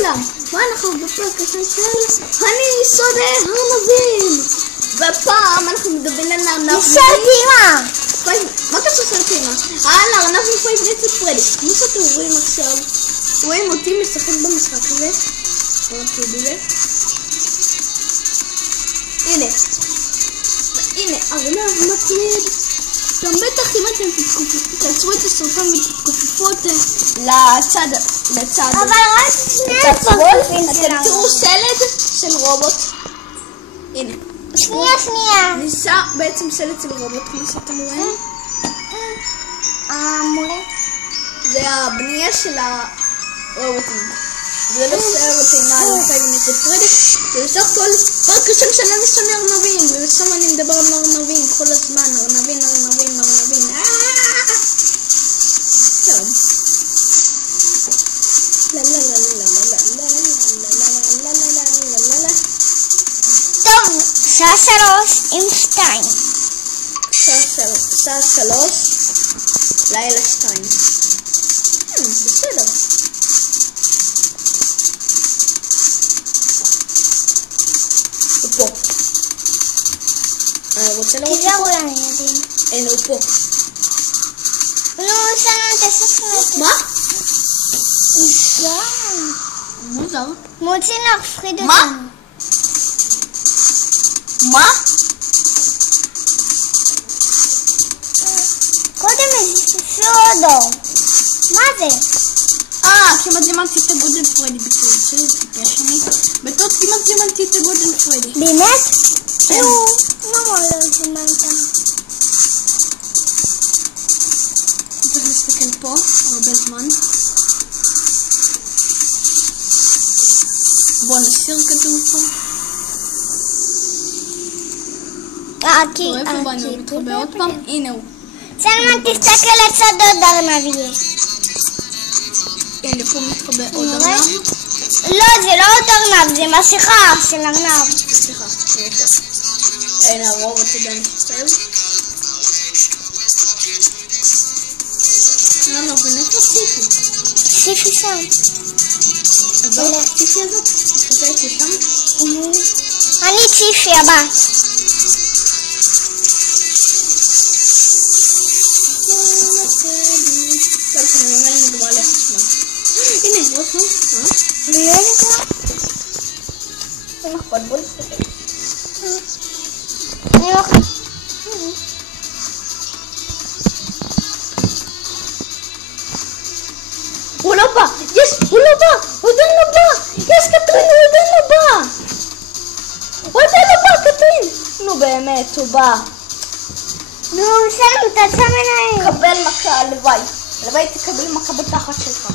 כולם? מה אנחנו בפרק קטן של אני סודי ארנבים, ופעם אנחנו מדברים על ארנב סרטימה. מה קשור סרטימה? על ארנב מפייב נצט פרדי. כמו שאתם רואים עכשיו, רואים אותי משחק במשחק הזה. הנה ארנב מטריד. גם בטח אם אתם תעצרו את הסרטון ותתכופפו לצד אבל רק שני אתם תראו שלד של רובוט. הנה שנייה ניסה בעצם שלד של רובוט כמו שאתם רואים. זה הבנייה של הרובוטים. זה לא סרטימה על פייב נצט פרדי. זה בסך הכל פרק ראשון של אני שונא ארנבים, ובשם אני מדבר על ארנבים כל הזמן. ארנבים טוב, שעה 3 עם 2. שעה 3 לילה 2. בסדר. הוא פה. רוצה לראות תיזהרו לילדים. הנה הוא פה. לא שמנו את הספר. מה? מוזר. רוצים להפחיד אותנו. מה? קודם סודו. מה זה? כמעט זימנתי את הגודל פרדי בטעות. שזה טיפש אני. בטעות כמעט זימנתי את הגודל פרדי. באמת? כן. למה לא זימנת? צריך להסתכל פה הרבה זמן. בוא נסיר כתוב פה. איפה בנו? הוא מתחבא עוד פעם? הנה הוא. סלמן, תסתכל לצד עוד ארנב יש. הנה פה מתחבא עוד ארנב. לא, זה לא עוד ארנב, זה מסכה של ארנב. סליחה, הנה הרובוט עדיין מסתובב. למה? ואיפה סיפי? סיפי שם. הזאת? סיפי הזאת? את חושבת לשם? אני ציפי הבת. הנה, עוד פעם. לא נגמר? זה נכון, בוא נסתכל. הוא לא בא! הוא לא בא! הוא עדיין לא בא! יש קטרין, הוא עדיין לא בא! הוא עדיין לא בא, קטרין! נו באמת, הוא בא. נו, סלמן, תעצם עיניים. קבל מכה, הלוואי. הלוואי תקבל מכה בתחת שלך.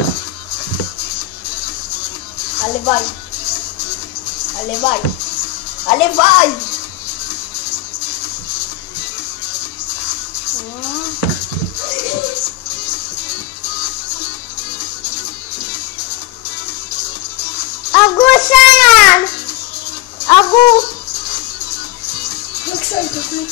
הלוואי. הלוואי. הלוואי! אגו סלמן! אגו! בבקשה, תוכלי.